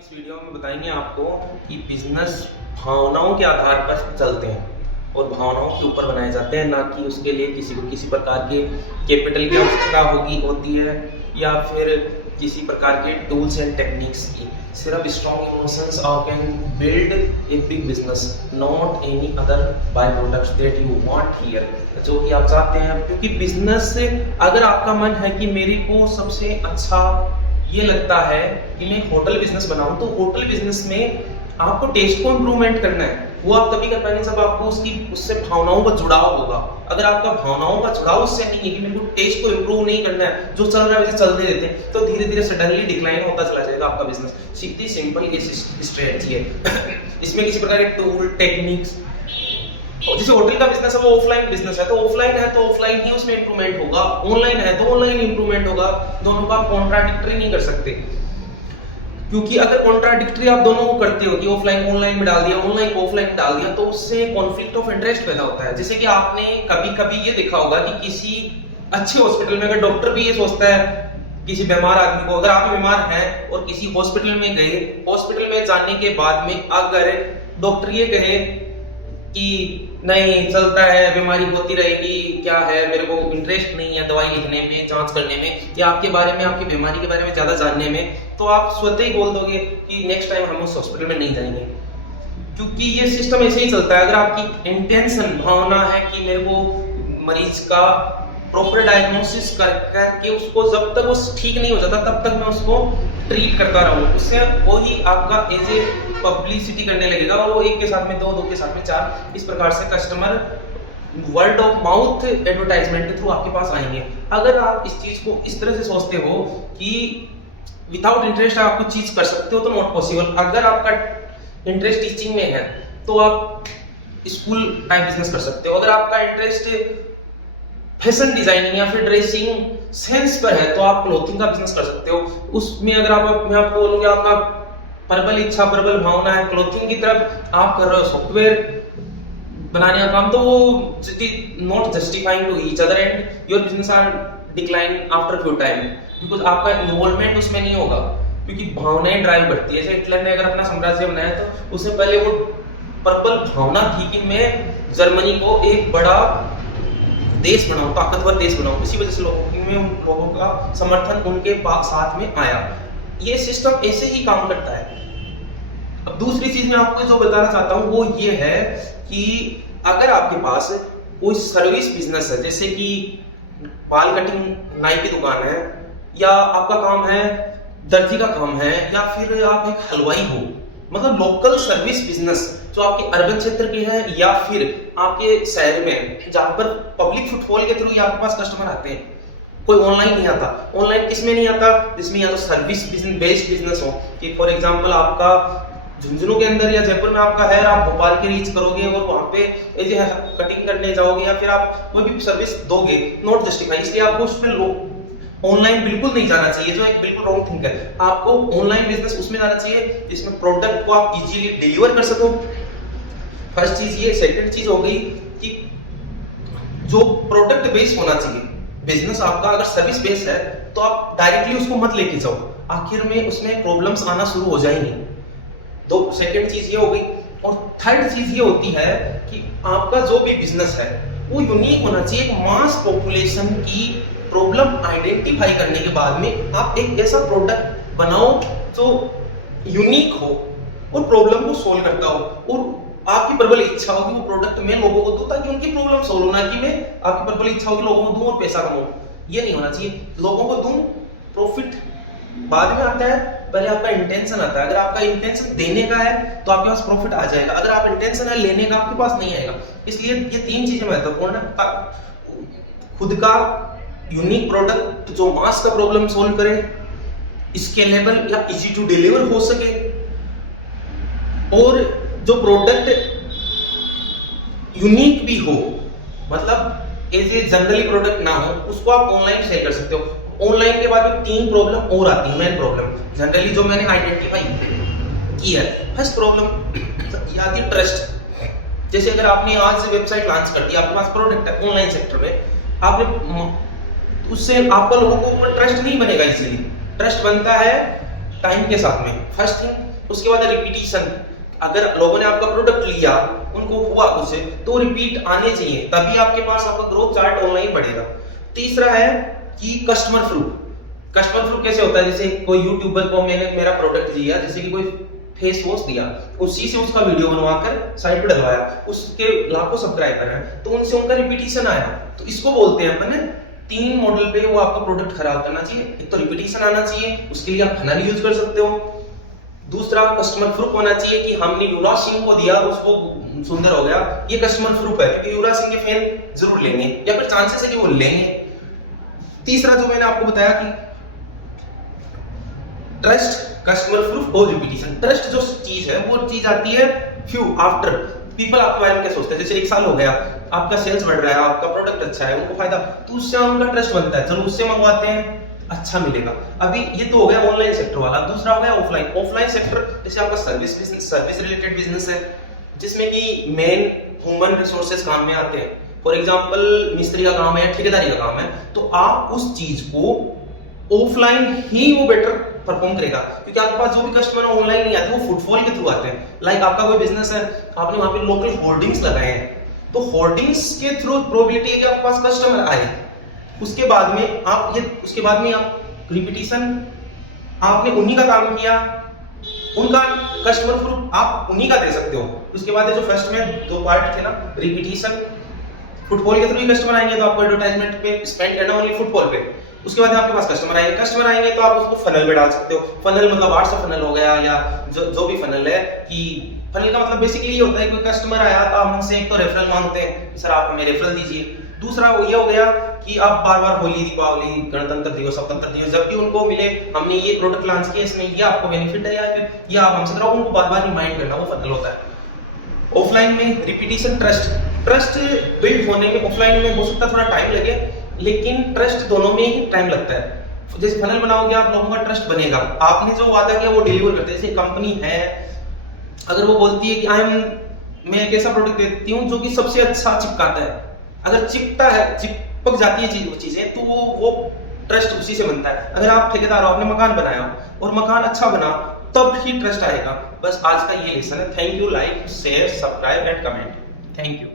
इस वीडियो में बताएंगे आपको कि बिजनेस भावनाओं के आधार पर चलते हैं और भावनाओं के ऊपर बनाए जाते हैं, ना कि उसके लिए किसी को किसी प्रकार के कैपिटल की आवश्यकता होती है या फिर किसी प्रकार के टूल्स एंड टेक्निक्स की। सिर्फ strong emotions can build a big business, not any other by products that you want here, जो कि आप चाहते हैं। क्योंकि बिजनेस से अगर आपका मन है कि मेरे को सबसे अच्छा ये लगता है कि मैं होटल बिजनेस बनाऊं, तो होटल बिजनेस में आपको टेस्ट को इम्प्रूवमेंट करना है। वो आप तभी कर पाएंगे जब आपको उससे भावनाओं का जुड़ाव होगा। अगर आपका भावनाओं का जुड़ाव उससे नहीं है कि मेरे को टेस्ट को इम्प्रूव नहीं करना है, जो चल रहा है वैसे चलते रहते हैं, तो धीरे धीरे सडनली डिक्लाइन होता चला जाएगा आपका बिजनेस। सीधी सिंपल ये स्ट्रेटजी है। इसमें किसी प्रकार के टूल टेक्निक्स, जैसे होटल का बिजनेस है वो ऑफलाइन बिजनेस है, तो ऑफलाइन है तो ऑफलाइन ही उसमें इंप्रूवमेंट होगा, ऑनलाइन है तो ऑनलाइन इंप्रूवमेंट होगा। दोनों को आप कॉन्ट्राडिक्टरी नहीं कर सकते, क्योंकि अगर कॉन्ट्राडिक्टरी आप दोनों को करते हो कि ऑफलाइन ऑनलाइन में डाल दिया, ऑनलाइन को ऑफलाइन में डाल दिया, तो उससे कॉन्फ्लिक्ट ऑफ इंटरेस्ट पैदा होता है। जैसे कि आपने कभी कभी ये देखा होगा कि किसी अच्छे हॉस्पिटल में अगर डॉक्टर भी ये सोचता है किसी बीमार आदमी को, अगर आप बीमार हैं और किसी हॉस्पिटल में गए, हॉस्पिटल में जाने के बाद में अगर डॉक्टर ये कहे कि नहीं चलता है, बीमारी होती रहेगी, क्या है, मेरे को इंटरेस्ट नहीं है दवाई लिखने में, जांच करने में या आपके बारे में, आपकी बीमारी के बारे में ज्यादा जानने में, तो आप स्वतः ही बोल दोगे कि नेक्स्ट टाइम हम उस हॉस्पिटल में नहीं जाएंगे। क्योंकि ये सिस्टम ऐसे ही चलता है। अगर आपकी इंटेंशन भावना है कि मेरे को मरीज का प्रॉपर डायग्नोसिस करके उसको जब तक वो ठीक नहीं हो जाता तब तक मैं उसको ट्रीट करता रहूं, उससे वही आपका एज ए पब्लिसिटी करने लगेगा और वो एक के साथ में दो, दो के साथ में चार, इस प्रकार से customer word of mouth advertisement के थ्रू आपके पास आएंगे। अगर आप इस चीज को इस तरह से सोचते हो कि विदाउट इंटरेस्ट आप कुछ चीज कर सकते हो, तो नॉट पॉसिबल। अगर आपका इंटरेस्ट टीचिंग में है तो आप स्कूल टाइप बिजनेस कर सकते हो। अगर आपका इंटरेस्ट फैशन डिजाइनिंग या फिर ड्रेसिंग सेंस पर है तो आप क्लोथिंग का बिजनेस कर सकते हो। उसमें अगर मैं आपको बोलूंगा आपका प्रबल इच्छा, प्रबल भावना है क्लोथिंग की तरफ, आप कर रहे हो सॉफ्टवेयर बनाने का काम, तो वो not justifying to each other and your business are decline after few time, because आपका इन्वॉल्वमेंट उसमें नहीं होगा, क्योंकि भावनाएं ड्राइव करती है। जैसे हिटलर ने अगर अपना साम्राज्य बनाया तो उससे पहले वो प्रबल भावना थी कि मैं जर्मनी को एक बड़ा देश बनाऊं, ताकतवर देश बनाऊं। इसी वजह से लोगों का समर्थन उनके साथ में आया। ये सिस्टम ऐसे ही काम करता है। अब दूसरी चीज मैं आपको जो बताना चाहता हूं वो ये है कि अगर आपके पास कोई सर्विस बिजनेस है, जैसे कि बाल कटिंग नाई की दुकान है, या आपका काम है दर्जी का काम है, या फिर आप एक हलवाई हो, मतलब लोकल सर्विस बिजनेस जो आपके अर्बन क्षेत्र के है या फिर आपके शहर में जहां पर पब्लिक फुटफॉल के थ्रू ही आपके पास कस्टमर आते हैं, कोई ऑनलाइन नहीं आता। ऑनलाइन किसमें नहीं आता? जिसमें या तो सर्विस बिजनेस बेस्ड बिजनेस हो, कि फॉर एग्जांपल आपका झुंझुनू के अंदर या जयपुर में आपका है, आप भोपाल के रीच करोगे और वहां पे कटिंग करने जाओगे या फिर आप कोई भी सर्विस दोगे, नॉट जस्टिफाई। इसलिए आपको उसमें ऑनलाइन बिल्कुल नहीं जाना चाहिए, जो एक बिल्कुल रॉन्ग थिंग है। आपको ऑनलाइन बिजनेस उसमें जाना चाहिए जिसमें प्रोडक्ट को आप इजीली डिलीवर कर सको। फर्स्ट चीज ये। सेकंड चीज हो गई कि जो प्रोडक्ट बेस्ड होना चाहिए बिजनेस आपका। अगर सर्विस बेस्ड है तो आप डायरेक्टली उसको मत लेके जाओ, आखिर में उसमें प्रॉब्लम्स आना शुरू हो जाएंगी। तो सेकंड चीज ये हो गई। और थर्ड चीज ये होती है कि आपका जो भी बिजनेस है वो यूनिक होना चाहिए। एक मास पॉपुलेशन की प्रॉब्लम आइडेंटिफाई करने के बाद में आप एक ऐसा प्रोडक्ट बनाओ जो यूनिक हो और प्रॉब्लम को सोल्व करता हो, और आपकी प्रबल इच्छा हो कि वो प्रोडक्ट मैं लोगों को दूं ताकि उनकी प्रॉब्लम सोल्व होना, कि मैं आपकी प्रबल इच्छा हो कि लोगों को दूं और पैसा कमाऊं। ये नहीं होना चाहिए। लोगों को दूं, प्रॉफिट बाद में आता है, पहले आपका इंटेंशन आता है। अगर आपका इंटेंशन देने का है तो आपके पास प्रॉफिट आ जाएगा, अगर आप इंटेंशन है लेने का, आपके पास नहीं आएगा। इसलिए ये तीन चीजें महत्वपूर्ण है। खुद का यूनिक प्रोडक्ट जो मास का प्रॉब्लम सोल्व करे, स्केलेबल या इजी टू डिलीवर हो सके, और जो प्रोडक्ट यूनिक भी हो, मतलब एज ए जनरली प्रोडक्ट ना हो, उसको आप ऑनलाइन शेयर कर सकते हो। ऑनलाइन के बाद में तीन प्रॉब्लम और आती है, मेन प्रॉब्लम जनरली जो मैंने आइडेंटिफाई की है। फर्स्ट प्रॉब्लम ये आती है ट्रस्ट। जैसे अगर आपने आज वेबसाइट लॉन्च कर दी, आपके पास प्रोडक्ट है ऑनलाइन सेक्टर में, आपने उससे आपका लोगों को ऊपर ट्रस्ट नहीं बनेगा। इजीली ट्रस्ट बनता है टाइम के साथ में। फर्स्ट थिंग उसके बाद रिपीटिशन, अगर लोगों ने आपका प्रोडक्ट लिया, उनको हुआ कुछ, तो रिपीट आने चाहिए, तभी आपके पास आपका ग्रोथ चार्ट ऑनलाइन बढ़ेगा। तीसरा है कि कस्टमर प्रूफ। कस्टमर प्रूफ कैसे होता है? जैसे कोई यूट्यूबर को मैंने मेरा प्रोडक्ट दिया, जैसे कि कोई फेस वॉश दिया, उसी से उसका वीडियो बनवाकर साइट पे डलवाया, उसके लाखों सब्सक्राइबर हैं, तो उनसे उनका रिपीटिशन आया, तो इसको बोलते हैं अपन 3 मॉडल पे वो आपका प्रोडक्ट खराब करना चाहिए। एक तो रिपीटिशन आना चाहिए, उसके लिए आप फनल यूज कर सकते हो। दूसरा कस्टमर प्रूफ होना चाहिए कि हमने युवराज सिंह को दिया, उसको सुंदर हो गया, ये कस्टमर प्रूफ है, क्योंकि युवराज सिंह के फैन जरूर लेंगे या फिर चांसेस है कि वो लेंगे। तीसरा जो मैंने आपको बताया कि ट्रस्ट, कस्टमर प्रूफ और रिपीटिशन। ट्रस्ट जो चीज है वो चीज आती है फ्यू आफ्टर, पीपल आपके बारे में क्या सोचते हैं। जैसे 1 साल हो गया, आपका सेल्स बढ़ रहा है, आपका प्रोडक्ट अच्छा है, उनको फायदा, तो उससे उनका ट्रस्ट बनता है, चलो उससे मंगवाते हैं, अच्छा मिलेगा। अभी ये तो हो गया ऑनलाइन सेक्टर वाला। दूसरा हो गया ऑफलाइन। ऑफलाइन सेक्टर जैसे आपका service business, service related business है, जिसमें कि मेन ह्यूमन रिसोर्सेज काम में आते हैं। फॉर एग्जांपल मिस्त्री का काम है या ठेकेदारी का काम है, तो आप उस चीज को ऑफलाइन ही वो बेटर परफॉर्म करेगा, क्योंकि आपके पास जो भी कस्टमर ऑनलाइन नहीं आते, वो फुटफॉल के थ्रू आते हैं। लाइक आपका कोई बिजनेस है, आपने वहां पे लोकल होर्डिंग्स लगाए हैं, तो होर्डिंग्स के थ्रू प्रोबेबिलिटी है कि आपके पास कस्टमर आए। उसके बाद में आप रिपीटिशन, आपने उन्हीं का काम किया, उनका कस्टमर प्रूफ आप उन्हीं का दे सकते हो। उसके बाद जो फर्स्ट में 2 पार्ट थे ना, रिपीटिशन, फुटफॉल के थ्रू कस्टमर आएंगे तो आपको एडवर्टाइजमेंट पे स्पेंड करना ओनली फुटफॉल पे। उसके बाद आपके पास कस्टमर आएंगे तो आप उसको फनल में डाल सकते हो। फनल मतलब व्हाट्सएप फनल हो गया, या जो भी फनल है, कि फनल का मतलब बेसिकली ये होता है, कोई कस्टमर आया तो आप उनसे एक तो रेफरल मांगते हैं, सर आप हमें रेफरल दीजिए। दूसरा ये हो गया कि आप बार-बार होली, दीपावली, गणतंत्र दिवस, स्वतंत्र दिवस, जब भी उनको मिले, हमने ये प्रोडक्ट लॉन्च किया, इसमें ये आपको बेनिफिट है, या फिर ये आप हमसे कराओ, उनको बार-बार रिमाइंड करना, वो फनल होता है। ऑफलाइन में रिपीटिशन, ट्रस्ट बिल्ड होने में ऑफलाइन में हो सकता है थोड़ा टाइम लगे, लेकिन ट्रस्ट दोनों में ही टाइम लगता है। जैसे फनल बनाओगे आप, लोगों का ट्रस्ट बनेगा, आपने जो वादा किया वो डिलीवर करते हैं। जैसे कंपनी है, अगर वो बोलती है कि मैं एक ऐसा प्रोडक्ट देती हूँ जो कि सबसे अच्छा चिपकाता है, अगर चिपक जाती है चीजें, तो वो ट्रस्ट उसी से बनता है। अगर आप ठेकेदार हो, आपने मकान बनाया और मकान अच्छा बना, तब ही ट्रस्ट आएगा। बस आज का ये लेसन है। Thank you. Like, share, subscribe and comment. Thank you.